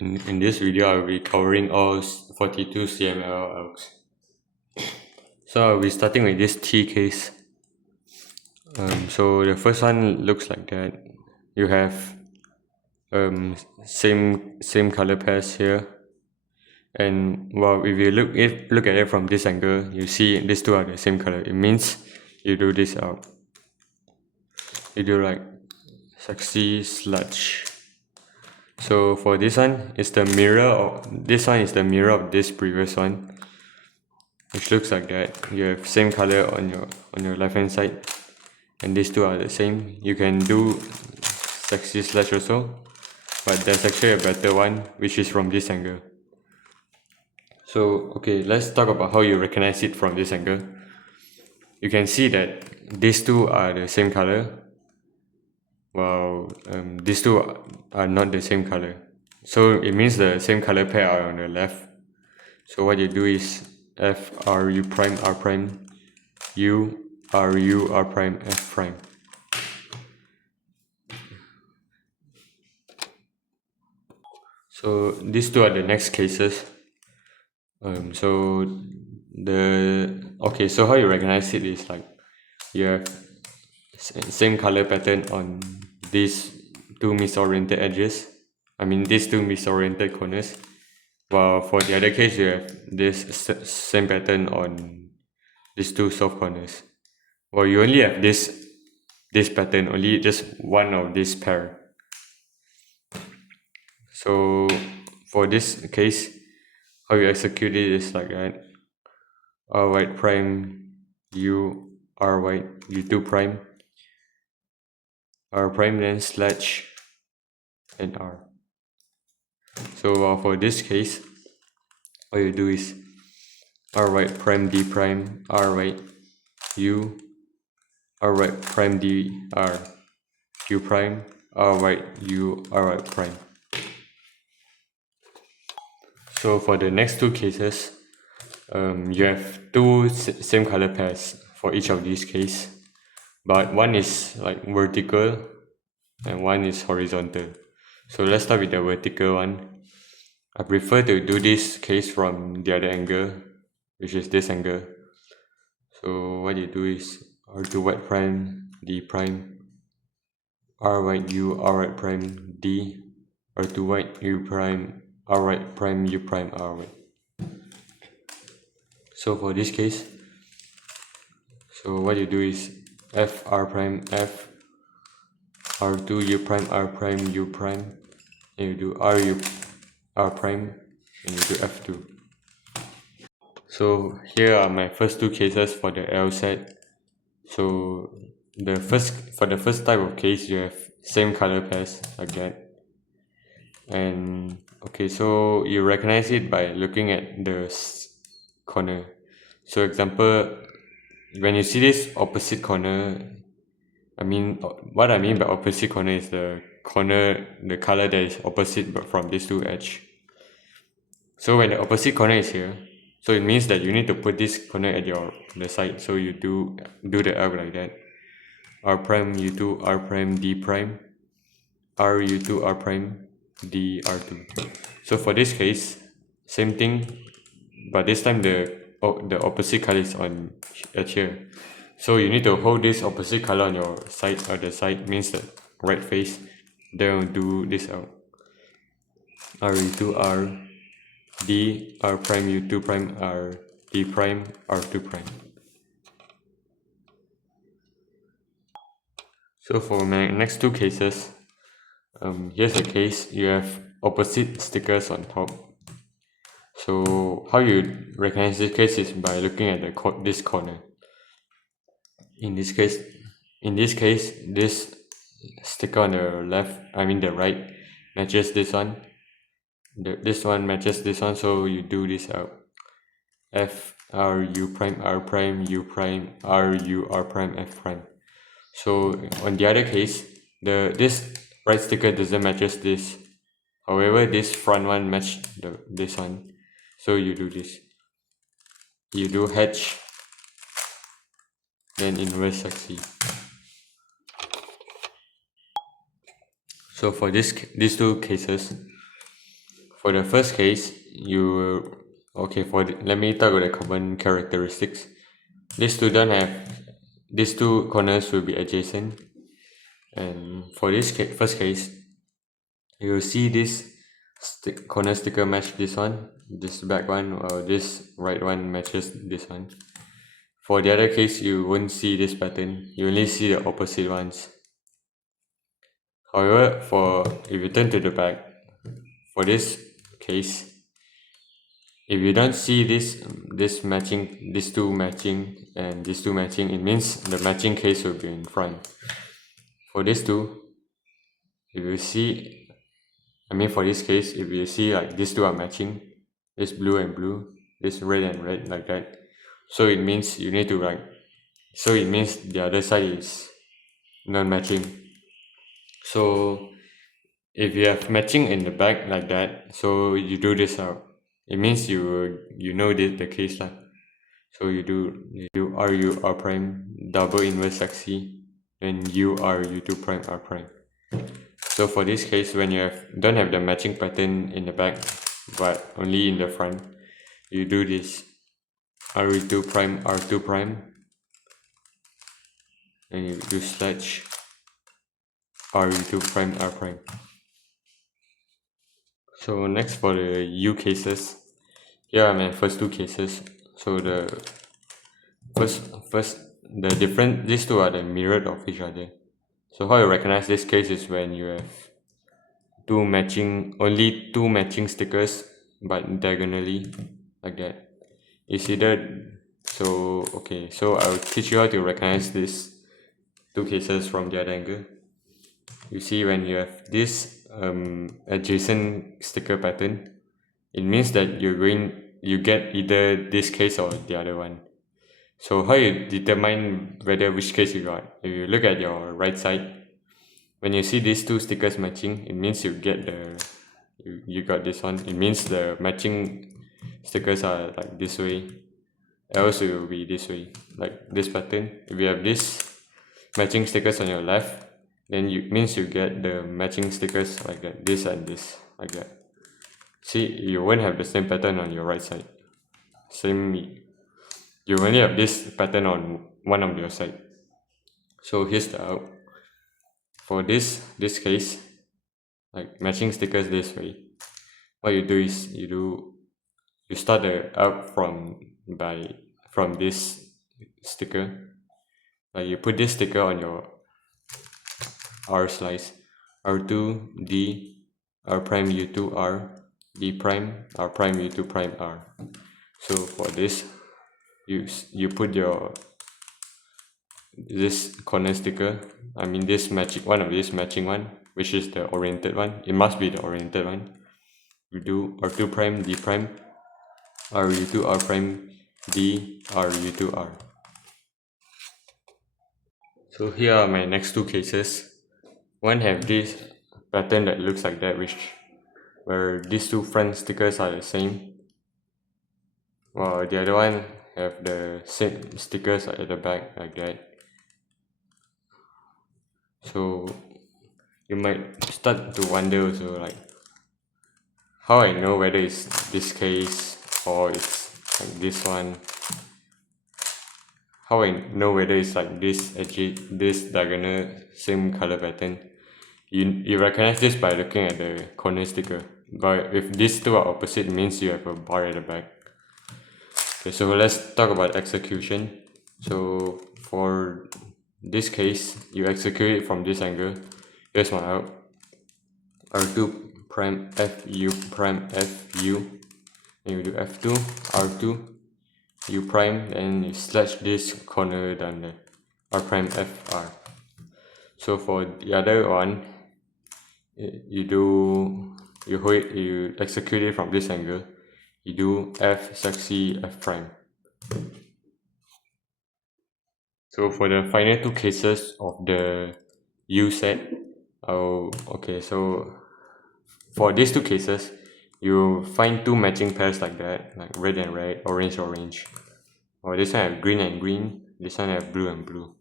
In this video, I will be covering all 42 CMLL algs. So I'll be starting with this T case. So the first one looks like that. You have same color pairs here, and well, if you look at it from this angle, you see these two are the same color. It means you do this out. You do like sexy sludge. So for this one, it's the mirror of this one is the mirror of this previous one, which looks like that. You have same color on your left hand side, and these two are the same. You can do sexy slash also, but there's actually a better one, which is from this angle. So okay, let's talk about how you recognize it from this angle. You can see that these two are the same color, while these two are not the same color. So it means the same color pair are on the left. So what you do is F R U prime R prime U R U R prime F prime. So these two are the next cases. So how you recognize it is like you have same color pattern on these two misoriented edges. These two misoriented corners. While for the other case, you have this same pattern on these two soft corners. Well, you only have this pattern, only just one of this pair. So for this case, how you execute it is like that. R white prime U R white U2 prime R prime, then slash and R. So for this case, what you do is R white prime D prime R white U R white prime D R U prime R white U R white prime. So for the next two cases, you have two same color pairs for each of these cases, but one is like vertical and one is horizontal. So let's start with the vertical one. I prefer to do this case from the other angle, which is this angle. So what you do is R2 white prime D prime R white U R white prime D R2 white U prime R white prime U prime R white. So for this case, so what you do is F R prime F R2 U prime R prime U prime, and you do R U R prime, and you do F2. So here are my first two cases for the L set. So for the first type of case, you have same color pairs like that. And okay, so you recognize it by looking at the corner. So example, when you see this opposite corner, what I mean by opposite corner is the color that is opposite from these two edge. So when the opposite corner is here, so it means that you need to put this corner at the side. So you do the arc like that. R prime U2 R prime D prime R U2 R prime D R2. So for this case, same thing, but this time the opposite color is at here. So you need to hold this opposite color on your side, or the side means the right face. Then we'll do this out. R U2 R D R prime U2 prime R D prime R2 prime. So for my next two cases, here's a case. You have opposite stickers on top. So how you recognize this case is by looking at this corner. In this case, this sticker on the the right matches this one. This one matches this one, so you do this out. F R U prime R prime U prime R U R prime F prime. So on the other case, this right sticker doesn't matches this. However, this front one matched this one. So you do this. You do hatch, then inverse sexy. So for these two cases, For the first case, let me talk about the common characteristics. These two corners will be adjacent, and for this first case, you will see this corner sticker match this one, this back one, or this right one matches this one. For the other case, you won't see this pattern, you only see the opposite ones. However, if you turn to the back, for this case, if you don't see these two matching, it means the matching case will be in front. For these two, if you see, for this case, if you see like these two are matching, this blue and blue, this red and red, like that, so it means the other side is non-matching. So if you have matching in the back like that, so you do this out, it means you know the case lah. So you do RU R prime double inverse XC, then U R U2 prime R prime. So for this case, when you don't have the matching pattern in the back but only in the front, you do this RU2 prime R2 prime, and you do slash RU2 prime R prime. So next, for the U cases, here are my first two cases. So the these two are the mirrored of each other. So how you recognize this case is when you have only two matching stickers but diagonally, like that. So I'll teach you how to recognize these two cases from the other angle. You see, when you have this adjacent sticker pattern, it means that you get either this case or the other one. So how you determine which case you got? If you look at your right side, when you see these two stickers matching, it means you got this one. It means the matching stickers are like this way, else it will be this way, like this pattern. If you have this matching stickers on your left, then it means you get the matching stickers like that, this and this, like that. See, you won't have the same pattern on your right side. You only have this pattern on one of your side. So here's the out. For this case, like matching stickers this way, what you do is you start the out from this sticker. Like you put this sticker on your R slice, R2 D R prime U2 R D prime R prime U2 prime R. So for this, you put this corner sticker, this matching one, which is the oriented one. It must be the oriented one. You do R2 prime D prime R U2 R prime D R U2 R. So here are my next two cases. One have this pattern that looks like that, where these two front stickers are the same, while the other one have the same stickers at the back, like that. So you might start to wonder also, like, how I know whether it's this case or it's like this one. How I know whether it's like this diagonal same color pattern. You recognize this by looking at the corner sticker. But if these two are opposite, it means you have a bar at the back. Okay, so let's talk about execution. So for this case, you execute it from this angle. Here's my out. R2 prime FU prime FU. Then you do F2, R2, U prime, then you slash this corner down there. R prime FR. So for the other one, you execute it from this angle. You do F sexy F prime. So for the final two cases of the U set, so for these two cases, you find two matching pairs like that, like red and red, orange orange. Or this one have green and green, this one have blue and blue.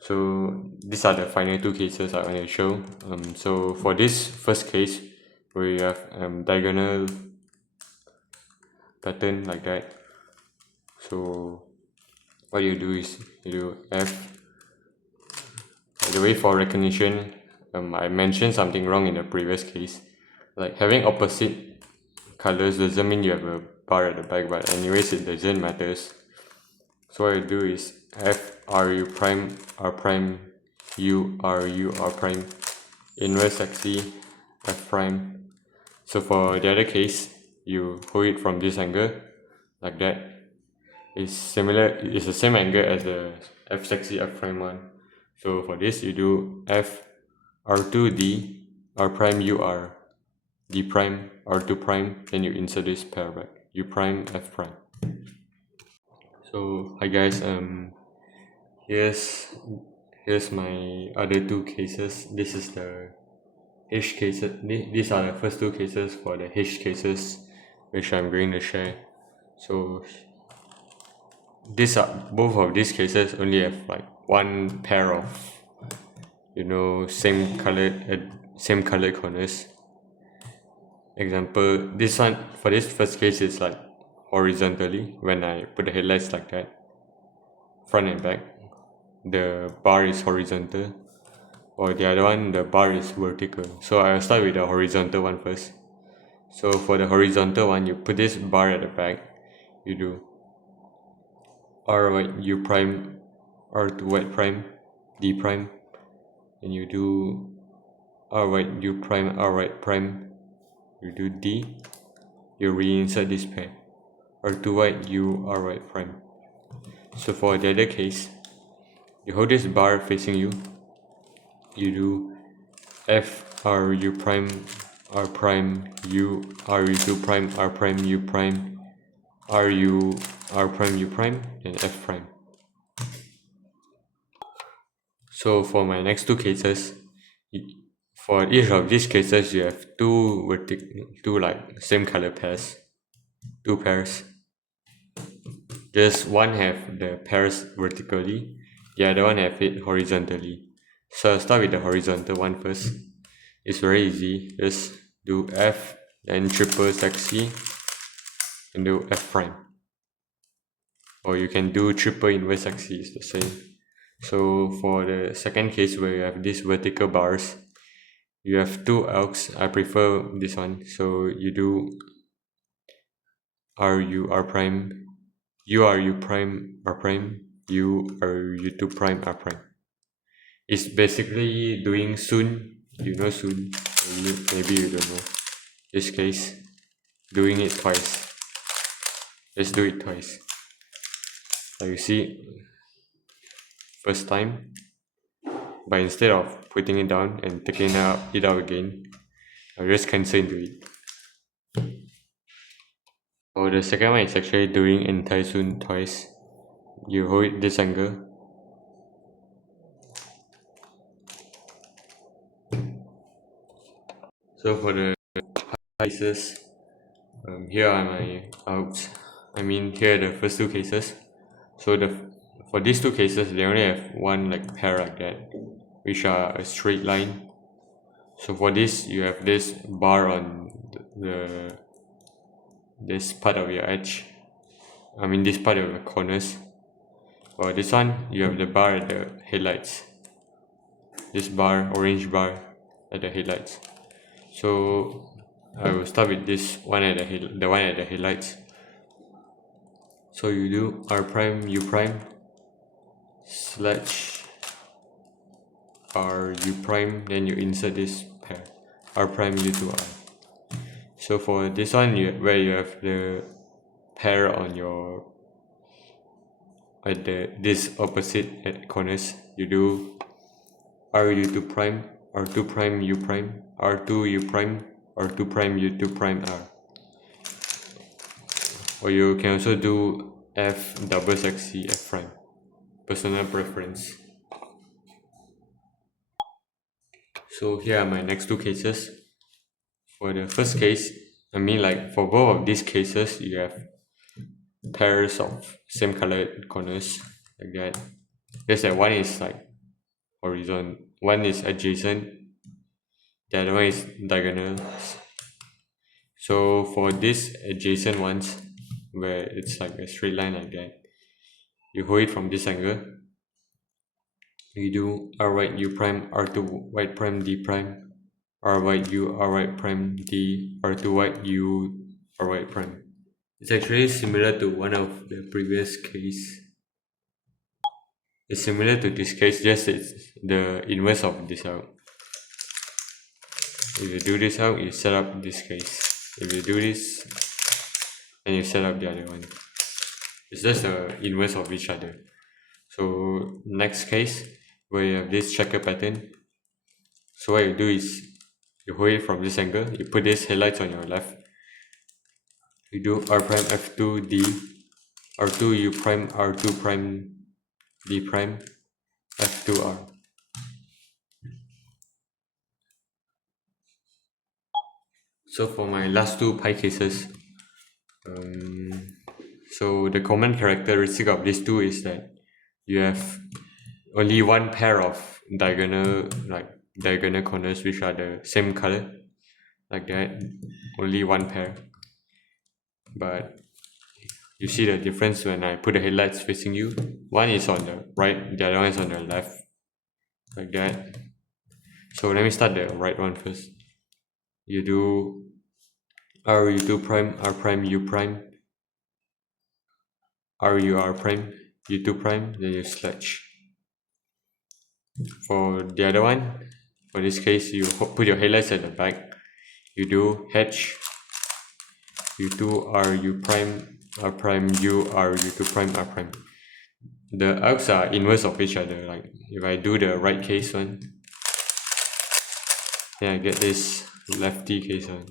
So these are the final two cases I want to show. So for this first case, where you have diagonal pattern like that. So what you do is you do F. By the way, for recognition, I mentioned something wrong in the previous case. Like having opposite colors doesn't mean you have a bar at the back, but anyways it doesn't matters. So what I do is F R U prime R prime U R U R prime inverse XE F prime. So for the other case, you hold it from this angle like that. It's similar, it's the same angle as the F sexy F prime one. So for this you do F R2 D R prime U R D prime R2 prime, then you insert this pair back U prime F prime. So hi guys, here's my other two cases. This is the H cases. These are the first two cases for the H cases which I'm going to share. So both of these cases only have like one pair of same colored corners. Example, this one, for this first case, is like horizontally. When I put the headlights like that, front and back, the bar is horizontal, or the other one, the bar is vertical. So I'll start with the horizontal one first. So for the horizontal one, you put this bar at the back, you do R white U prime, R2 white prime, D prime, and you do R white U prime, R white prime, you do D, you reinsert this pair, R2 white U R white prime. So for the other case, you hold this bar facing you, you do F R U prime R prime U R U2 prime R prime U prime R U R prime U prime and F prime. So for my next two cases, for each of these cases you have two like same color pairs, two pairs. Just one have the pairs vertically, the other one have it horizontally. So I'll start with the horizontal one first. It's very easy. Just do F, then triple sexy, and do F prime. Or you can do triple inverse sexy, it's the same. So for the second case where you have these vertical bars, you have two algs. I prefer this one. So you do R U R prime, U R U prime R prime, U R U2 prime R prime. It's basically doing Sune. You know Sune? Maybe you don't know. This case, doing it twice. Let's do it twice. Like you see, first time, but instead of putting it down and taking it out again, I'll just cancel into it. Oh, the second one is actually doing Anti-sune twice. You hold it this angle. So for the cases, here are my outs. Here are the first two cases. So for these two cases, they only have one like pair like that, which are a straight line. So for this, you have this bar on this part of your edge. This part of the corners. For this one, you have the bar at the headlights. This bar, orange bar at the headlights. So I will start with this one at the one at the headlights. So you do R prime U prime slash R U prime, then you insert this pair R prime U to R. So for this one, where you have the pair on your this opposite corners, you do RU2 prime, R2 prime U prime, R2 U prime, R2 prime U2 prime R. Or you can also do F double sexy F prime. Personal preference. So here are my next two cases. For the first case, for both of these cases, you have pairs of same colored corners like that. Just that one is like horizontal, one is adjacent, the other one is diagonal. So for this adjacent ones, where it's like a straight line like that, you hold it from this angle. You do r right u prime r2 right prime d prime r right u r right prime d r2 right u r right prime. It's actually similar to one of the previous case. It's similar to this case, just it's the inverse of this out. If you do this out, you set up this case. If you do this, and you set up the other one. It's just the inverse of each other. So next case, where you have this checker pattern. So what you do is, you hold it from this angle, you put these headlights on your left. You do r prime f2 d, r2 u prime, r2 prime d prime, f2 r. So for my last two pi cases, so the common characteristic of these two is that you have only one pair of diagonal corners which are the same color, like that. Only one pair. But you see the difference when I put the headlights facing you. One is on the right, the other one is on the left, like that. So let me start the right one first. You do r u2 prime, r prime u prime, r u r prime, u2 prime, then you slash. For the other one, for this case, you put your headlights at the back. You do h u2 r u prime, r prime u r u2 prime, r prime. The algs are inverse of each other. Like if I do the right case one, then I get this lefty case one.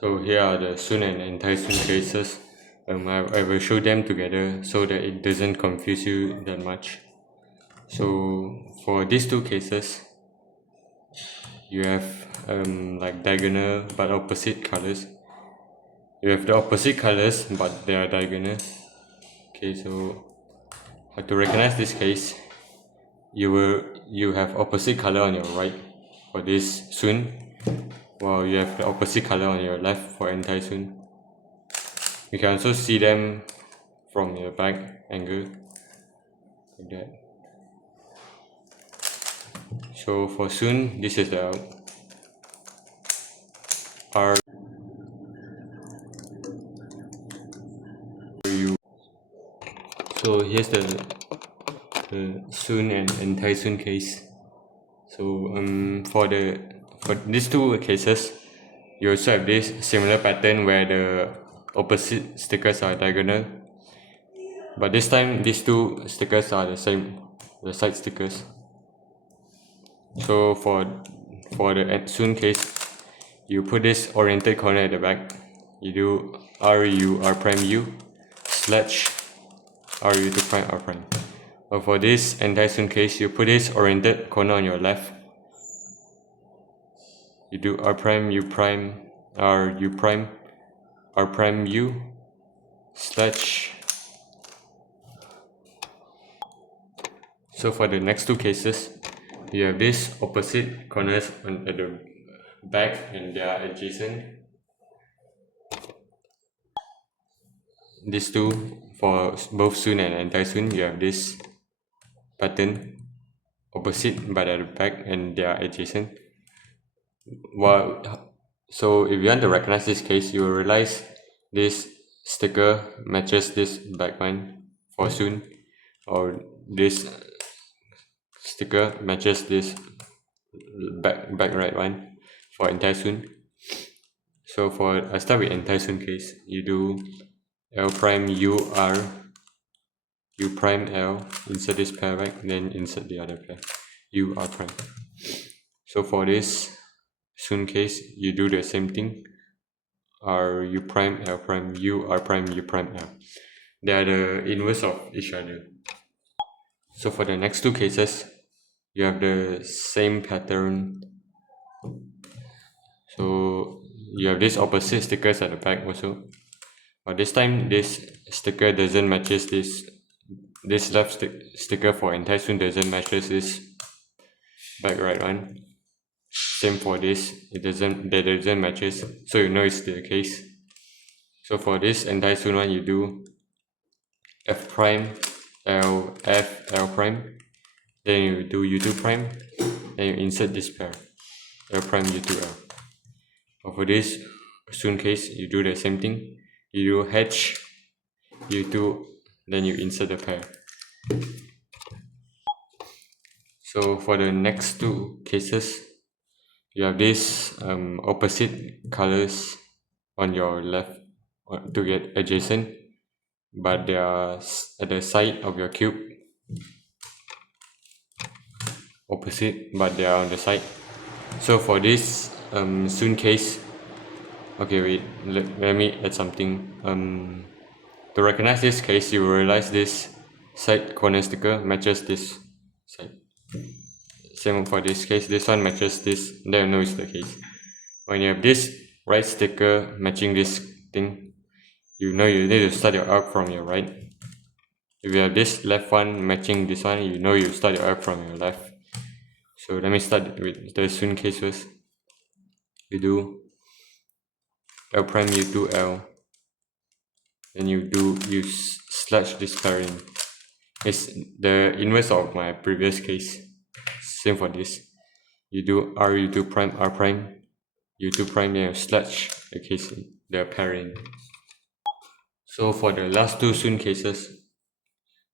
So here are the Sune and Anti-sune cases. I will show them together so that it doesn't confuse you that much. So for these two cases, you have like diagonal but opposite colors. You have the opposite colors but they are diagonal. Okay, so to recognize this case, you have opposite color on your right for this sune, while you have the opposite color on your left for anti-sune. You can also see them from your back angle, like that. So for sune, this is the R U. So here's the Sune and Anti-sune case. So for these two cases, you also have this similar pattern where the opposite stickers are diagonal, but this time these two stickers are the same, the side stickers. So for the sune case, you put this oriented corner at the back. You do r u r prime u slash r u to prime r prime. But for this anti-sune case, you put this oriented corner on your left. You do r prime u prime r u prime r prime u slash. So for the next two cases, you have these opposite corners at the back and they are adjacent. These two, for both sune and anti-sune, you have this pattern, opposite but at the back and they are adjacent. So if you want to recognize this case, you will realize this sticker matches this back line for sune, or this sticker matches this back right one for anti-sune. So I start with anti-sune case. You do L prime U R U prime L, insert this pair back, then insert the other pair U R prime. So for this sune case, you do the same thing, R U prime L prime U R prime U prime L. They are the inverse of each other. So for the next two cases, you have the same pattern. So you have this opposite stickers at the back also, but this time this sticker doesn't matches this left sticker for anti-sune doesn't matches this back right one. same for this, that doesn't matches, so you know it's the case. So for this anti-sune one, you do F prime, L, F, L prime, then you do U2 prime, then you insert this pair, L prime, U2, L. Or for this Sune case, you do the same thing, you do H, U2, then you insert the pair. So for the next two cases, you have this opposite colors on your left to get adjacent, but they are at the side of your cube, opposite, but they are on the side. So for this Sune case, okay, wait, let me add something. To recognize this case, you will realize this side corner sticker matches this side. Same for this case, this one matches this, then you know it's the case. When you have this right sticker matching this thing, you know you need to start your arc from your right. If you have this left one matching this one, you know you start your arc from your left. So let me start with the Sune case first. You do L prime U2 L, then you slash this pairing. It's the inverse of my previous case. Same for this. You do R U2 prime R prime U2 prime, then you slash the case, the pairing. So for the last two Sune cases,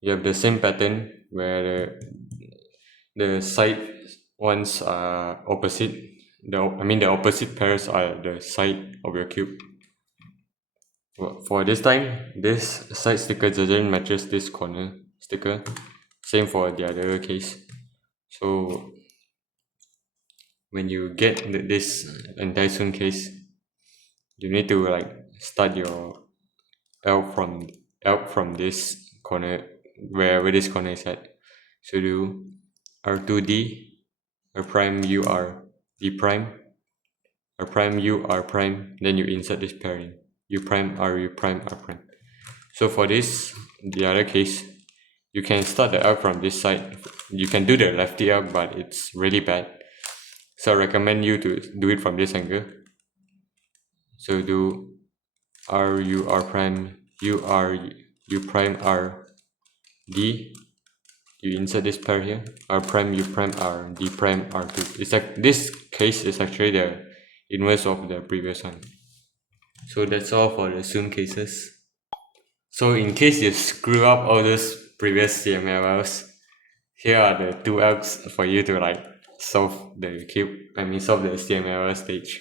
you have the same pattern where the side ones are opposite. The opposite pairs are the side of your cube. For this time, this side sticker doesn't matches this corner sticker. Same for the other case. So when you get this anti-sune case, you need to like start your L from this corner, wherever this corner is at. So do R2D, R prime U R D prime, R prime U R prime, then you insert this pairing, U prime R prime. So for this, the other case, you can start the arc from this side. You can do the lefty arc, but it's really bad. So I recommend you to do it from this angle. So do R U R prime U R U prime R D. You insert this pair here, R prime U prime R D prime R2. It's like this case is actually the inverse of the previous one. So that's all for the Sune cases. So in case you screw up all those previous CMLLs, here are the two algs for you to like solve the CMLL stage.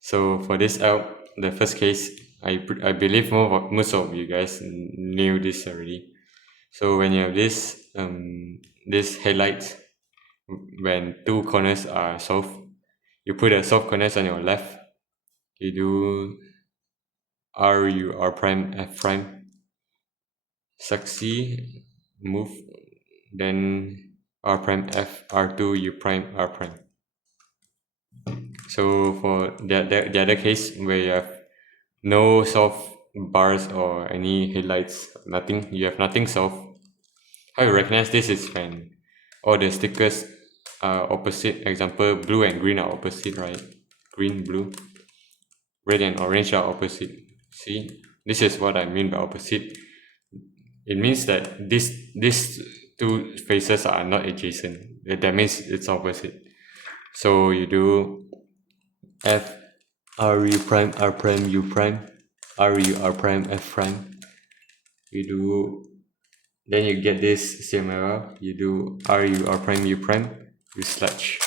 So for this alg, the first case, I believe most of you guys knew this already. So when you have this headlights, when two corners are solved, you put the solved corners on your left. You do R U R prime F prime, succeed, move, then R prime F R2 U prime R prime. So for the other case where you have no solved bars or any headlights, nothing, you have nothing solved. How you recognize this is when all the stickers are opposite. Example, blue and green are opposite, right? Green, blue. Red and orange are opposite. See, this is what I mean by opposite. It means that these two faces are not adjacent. That means it's opposite. So you do F R U prime R prime U prime R U R prime F prime. You do, then you get this CMLL. You do R U R prime U prime. You slash.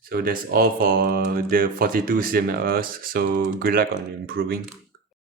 So that's all for the 42 CMLLs. So good luck on improving.